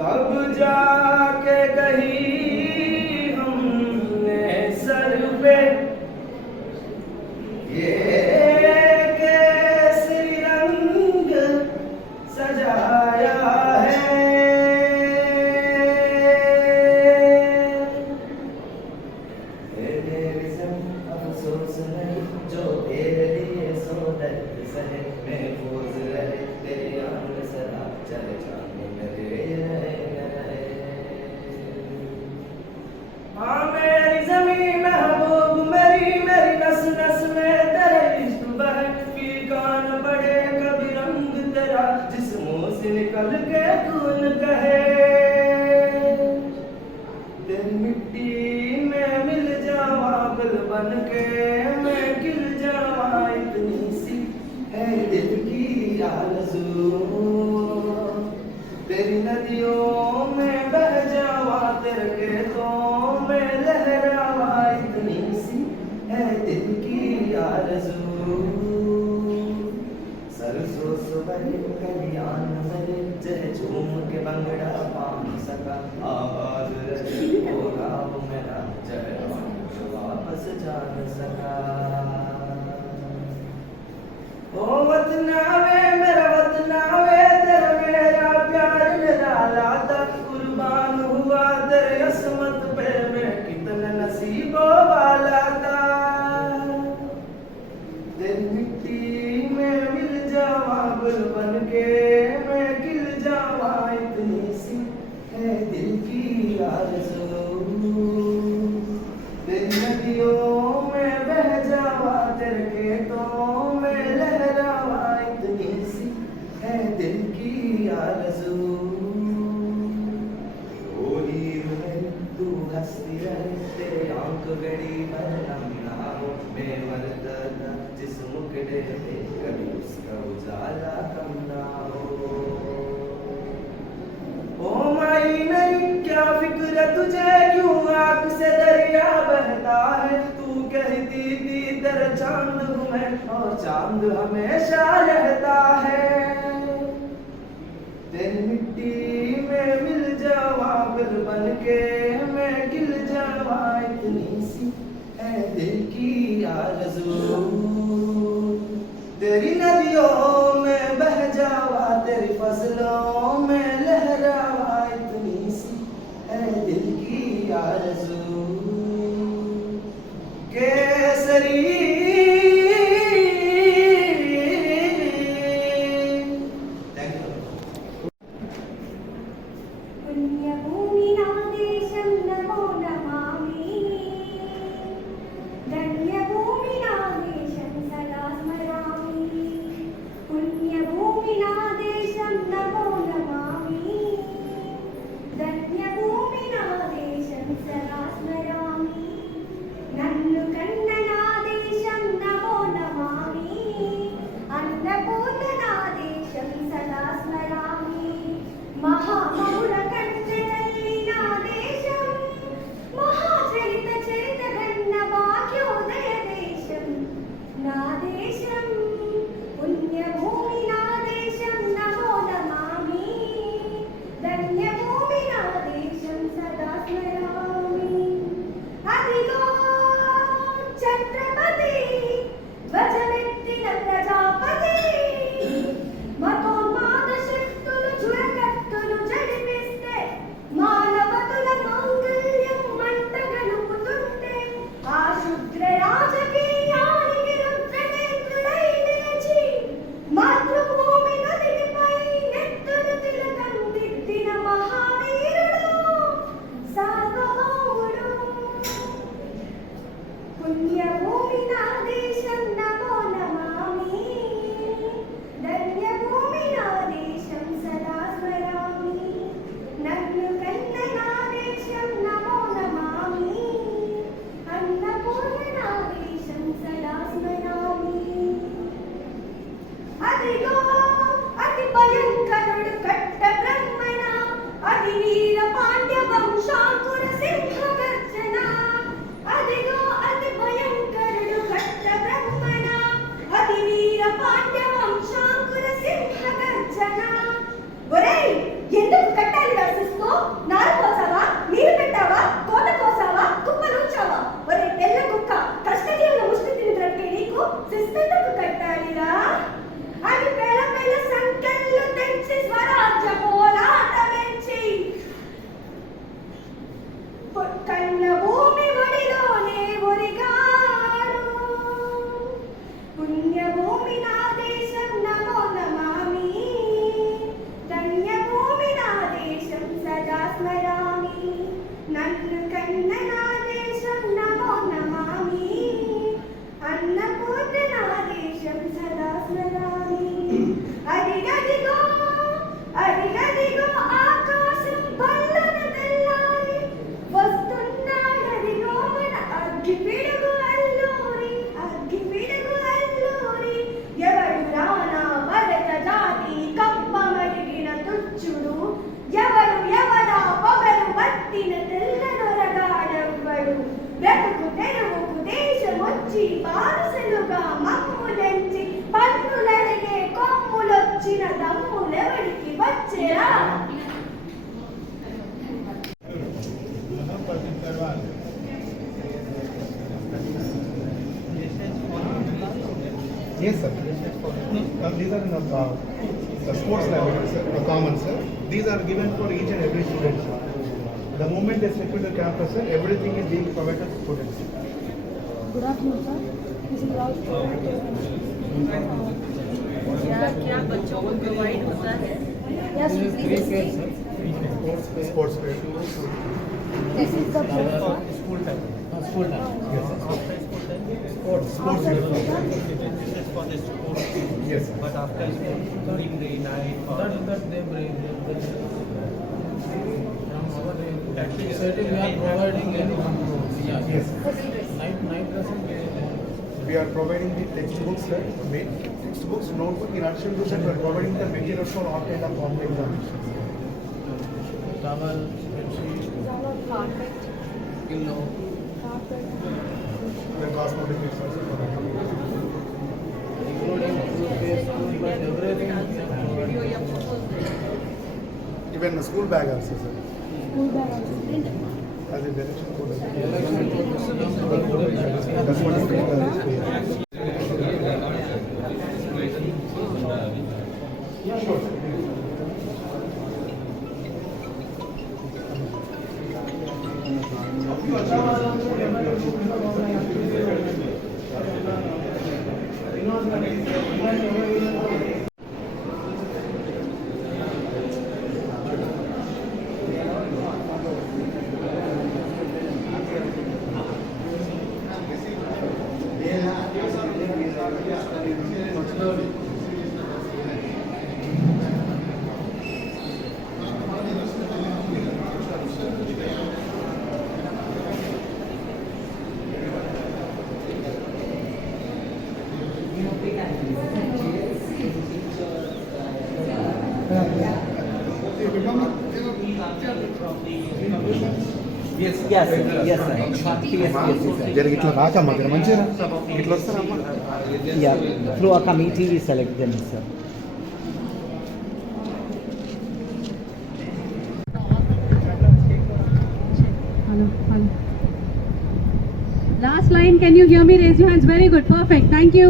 تب جا کے کہیں ہم نے سر پہ یہ کیسری رنگ سجایا ہے. افسوس نہیں جو تیرے لیے سو درد سہے محفوظ رہے تیرے آنکھ سدا چلے جانے میرے رہے. ہاں میری زمین محبوب میری نس نس میں تیرے عشق بہے پھیکا نہ پڑے کبھی رنگ تیرا جسموں سے نکل کے کون کہے. تیری مٹی میں مل جاواں گل بن کے میں گر جاواں اتنی سی ہے دل کی آرزو. تیری ندیوں میں بہ جاواں تیرے کھیتوں میں لہراواں اتنی سی ہے دل کی آرزو. سرسوں صبح کلیان بھرے جہ جھوم کے بنگڑا پا سکا آباد رہے وہ راہ میرا جہ واپس جان سکا. او وطن آوے میرا وطن آوے تیرا میرا پیار میرا لاتا قربان ہوا تیرے عصمت پہ میں کتنا نصیبوں والا تھا. تیری مٹی میں مل جاواں گل بن کے میں گر جاواں اتنی سی ہے دل کی آرزو. تیری ندیوں میں بہ جاواں تیرے کھیتوں میں لہراواں اتنی سی ہے دل کی آرزو. او ہیر ہے تو ہستی رہے تیرے آنکھ گڑی بھر نم نہ ہو میں مرتا تھا جس مکڑے پہ کبھی اس کا اجالا کم نہ ہو. او مائی میری کیا فکر ہے تجھے کیوں آنکھ سے دریا بہتا ہے. تو کہتی تھی تیرا چاند ہوں میں اور چاند ہمیشہ رہتا ہے. تیری مٹی میں مل جاواں گل بن کے میں گر جاواں اتنی سی ہے دل کی آرزو. تیری ندیوں میں بہ جاواں تیری فصلوں میں لہراواں اتنی سی ہے دل کی آرزو. کیسری स्मरामि नन्नकन्ननादेशं नमो नमामि अन्नपूर्णनादेशं सदा स्मरामि अदिगदिगो आकाशं पल्लव తెల్లారి వస్తున్నాడదిగో మన అగ్గిపిడుగు అల్లూరి ఎవడు రానా భరత జాతి కప్పమడిగిన తుచ్చుడు ఎవడా పొగరు పట్టిన తెల్లదొరగాడెవ్వడు బ్రతుకు తెరువుకు దేశమొచ్చి బానిసలుగా మమ్ములెంచి పన్నులడిగే కొమ్ములొచ్చిన దమ్ములెవడికి వచ్చేరా Yes, sir. These are the sports level, sir, common, sir. These are given for each and every student, sir. The moment they step into campus, sir, everything is being provided to students. Good afternoon, sir. This is Raj. क्या बच्चों को provide होता है? Yes, please. Sports fair. This is the School time. Yes, sir. Sports uniform. For the sports, Yes, sir. but after school, during the night, That they bring. practice, We are providing any Yes. night dressing. We are providing the textbooks, sir. Textbooks, notebook. In addition to that, we are providing the materials for all kind of online examinations. Towel, bedsheet, carpet. pillow. The cosmetics also provided. Including toothpaste, toothbrush, everything. Video या photos Even the school bag also, sir. School bag also. As a direction code. Election code. That's what is being done. Sure. జరిగి ఇట్లా రాకమ్మా ఇక్కడ మంచిగా ఇట్లా వస్తారమ్మా through a committee we select them, sir. Hello. Last line, can you hear me? Raise your hands. Very good. Perfect. Thank you.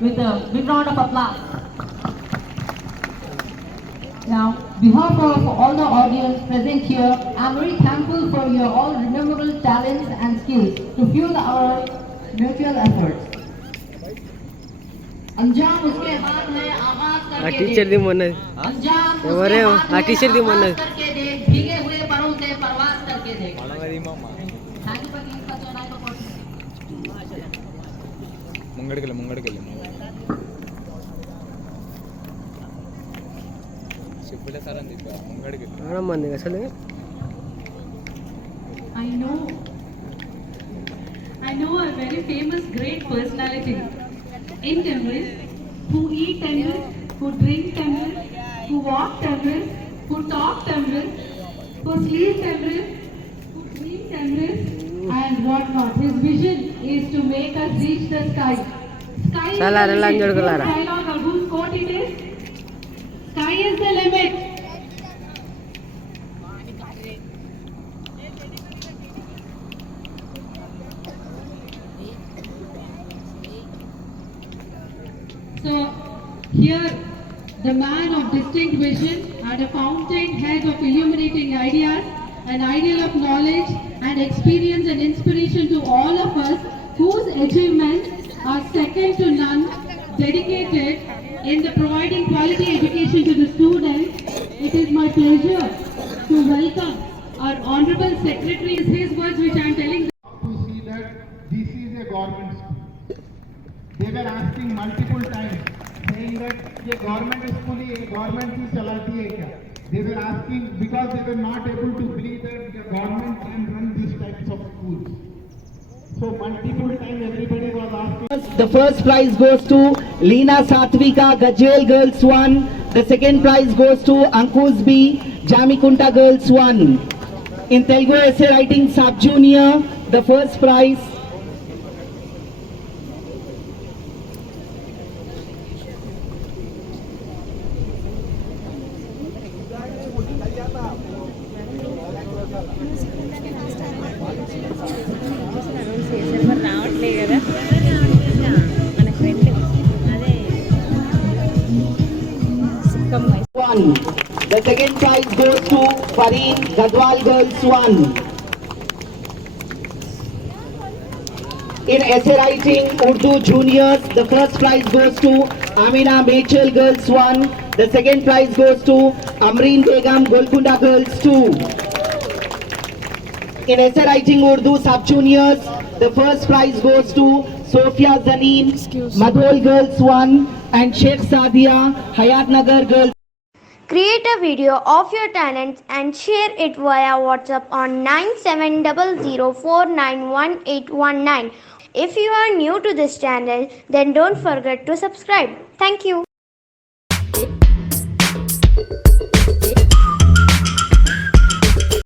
with a big round of applause. Now, behalf of all the audience present here, I am very thankful for your all remarkable talents and skills to fuel our mutual efforts. अंजाम उसके हाथ में आगाज करके teacher दी मन अंजाम ఎవరే ఆ టీచర్ ది మొన్న करके दे भीगे हुए परों से परवाज करके दे thank you for giving such a nice opportunity ముంగడికెళ్ళి చెప్పులే సార్ అని చెప్పా ముంగడికెళ్ళి మంది అసలు I know a very famous great personality in TMRIES who eat TMRIES, who drink TMRIES, who walked Everest, who talked Everest, who slept Everest, who dreamed Everest, and what not. His vision is to make us reach the sky. Sky is the limit. Whose dialogue or whose quote it is? Sky is the limit. So here the man of distinct vision and a fountain head of illuminating ideas, an ideal of knowledge and experience and inspiration to all of us, whose achievements are second to none, dedicated in the providing quality education to the students. It is my pleasure to welcome our Honorable Secretary. His words which I am telling. To see that this is a government school. They were asking multiple times, saying that ये government school ही government ही चलाती है क्या? They were asking because they were not able to believe that the government can run these types of schools. So multiple times everybody was asking. The first prize goes to Leena Satvika, Gajel Girls 1. The second prize goes to Ankush B, Jamikunta Girls 1. In Telugu essay writing sub-junior, the first prize. రావట్లేదు కదా మన friend అదే One. The second prize goes to Fareed, Gadwal Girls 1. In essay writing Urdu juniors, the first prize goes to Amina Machel Girls 1. The second prize goes to Amreen Begum Golkunda Girls 2. In essay writing Urdu sub juniors, the first prize goes to Sophia Zaneen, Madhol Girls 1 and Sheikh Sadia, Hayat Nagar Girls. Create a video of your talents and share it via WhatsApp on 9700491819. If you are new to this channel, then don't forget to subscribe. Thank you.